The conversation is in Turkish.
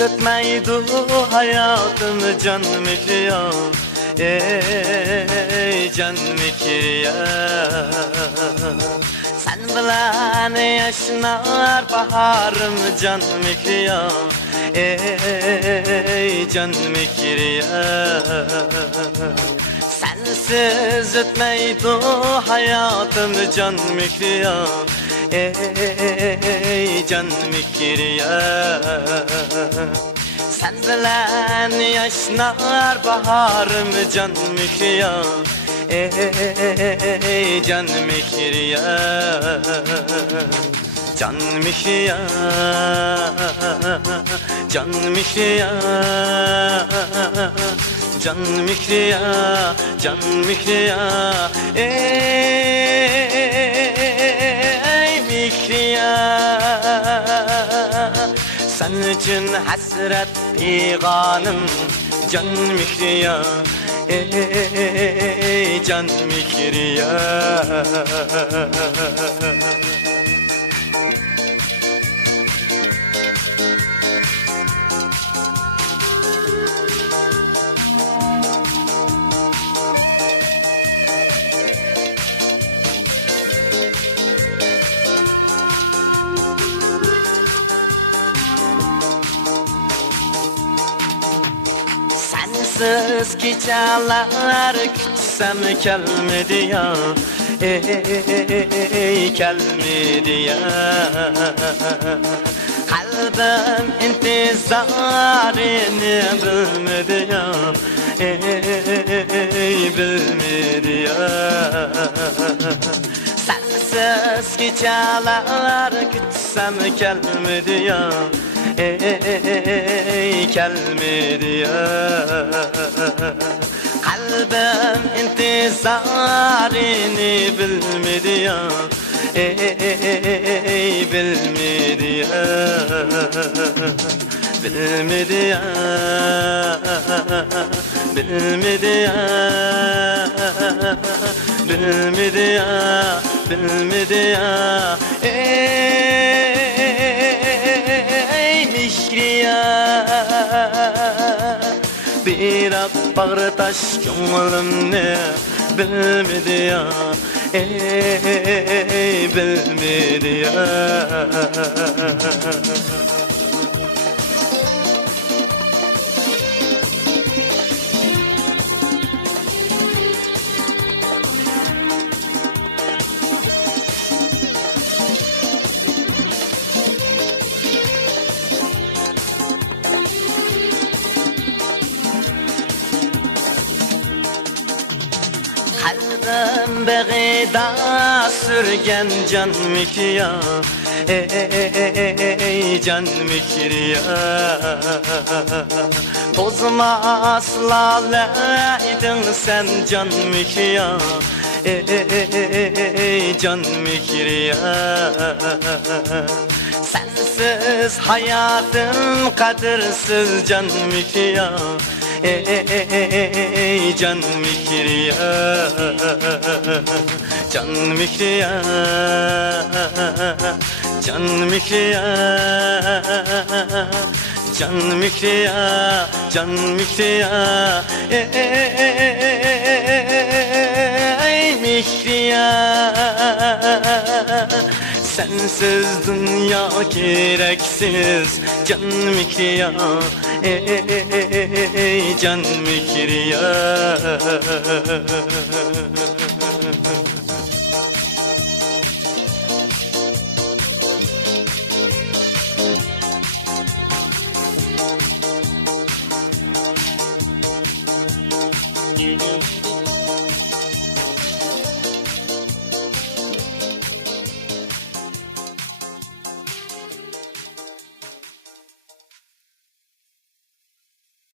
ötmeydi hayatım can mikriya. Ey can mikriya. Sen bilen yaşnar baharım can mikriya. Ey can mikriya. Sensiz ötmeydi hayatım can mikriya. Ey can mikriya. Sen bilen yaşnar baharım can mikriya. Ey can mikriya. Can mikriya. Can mikriya. Can mikriya. Can mikriya. Ey mikriya. Sen için hasret piganım can mikriya. Ey can mikriya. Sensiz geceler kütsem gelmedi ya. Ey gelmedi ya. Kalbim intizarını bilmedi ya. Ey bilmedi ya. Sensiz geceler kütsem gelmedi ya. Ey gelmedi ya. Kalbim intizarını bilmedi ya. Ey bilmedi ya. Bilmedi ya. Bilmedi ya. Bilmedi ya. Bilmedi ya. Ey mikriya. Bir at bağrı taş gönlümne bilmedi ya. Ey bilmedi ya. Kalbim beğida sürgen can mikriya. Ey can mikriya. Tozmaz laleydin sen can mikriya. Ey can mikriya. Sensiz hayatım kadirsiz can mikriya. Ey can mikriya. Can mikriya. Can mikriya. Can mikriya. Can mikriya. Ey mikriya. Sensiz dünya gereksiz can mikriya. Ey can mikriya.